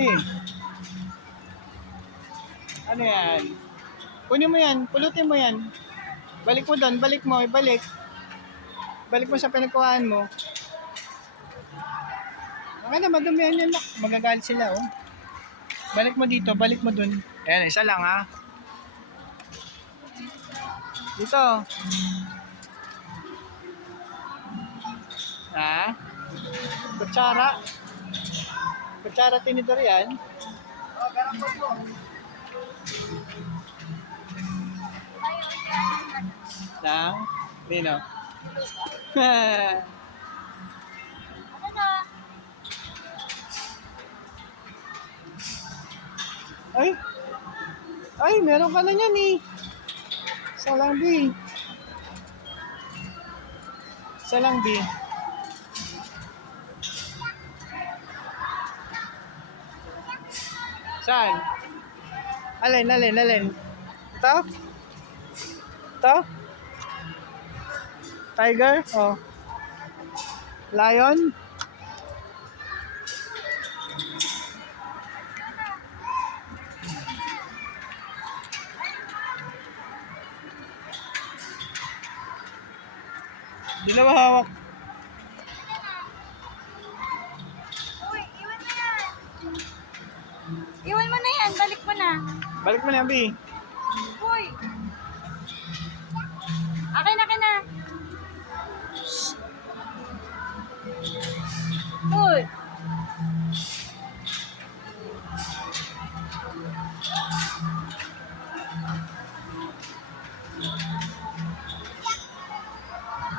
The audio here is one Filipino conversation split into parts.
Sige. Ano yan? Kunin mo yan. Pulutin mo yan. Balik mo doon. Balik mo. Ibalik. Balik mo sa pinagkuhaan mo. Okay na, madumihan yan. Magagalit sila, oh. Balik mo dito. Balik mo doon. Ayan, isa lang, ha. Dito. Ha? Kutsara. Kutsara tinidor yan. Nang? Nino? Ay! Ay, meron ka na yan eh. Isa lang, B. Isa lang, B. Saan? Alin? Ito? Ito? Tiger? Oh. Lion? Dalawa hawak. Uy, iwan mo yan. Iwan mo na yan. Balik mo na. Balik mo na, B. Uy. Akin na. Uy.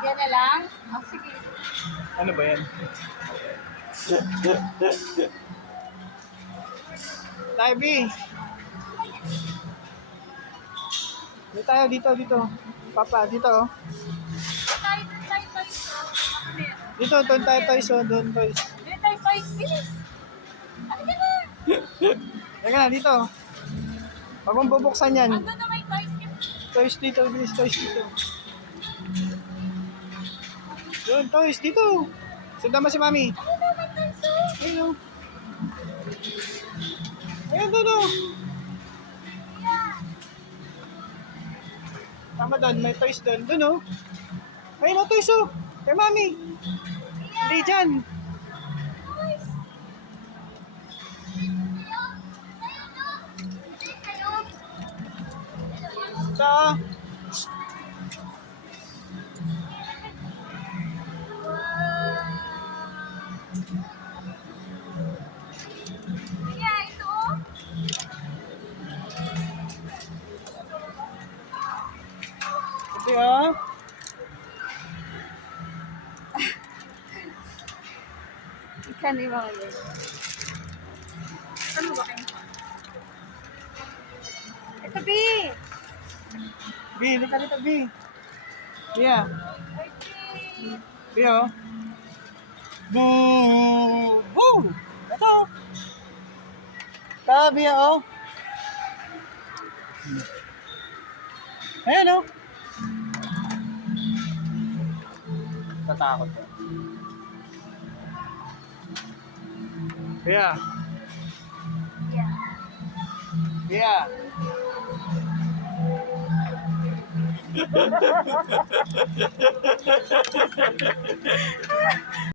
Yan na lang? Oh, sige. Ano ba yan? Tayo, B. Dito tayo, dito. Papa, dito, oh. Tayo. Dito, doon tayo, toys, oh. Doon, toys. Dito tayo. Bilis. Ano ka na? Teka na, dito. Huwag mong bubuksan yan. Ando na may toys. Toys dito, bilis, toys dito. Doon, toys, dito. Sundan mo si Mami. Ano na may toys? Ayun, oh. Ayun, doon, oh. Tama doon, may toys doon. Doon, oh. Ayun, oh, toys, oh. Kay Mami. Hindi dyan. Ito. Kaya ito. Ito, oh. Ikan ni mga yun. Ano ba kayo? Ito, B! B, dito, B. Yeah. B, oh. Boo! Boo! Ito. Tabi, oh. Ayan, oh. Tatakot ko. Yeah. Yeah. Yeah.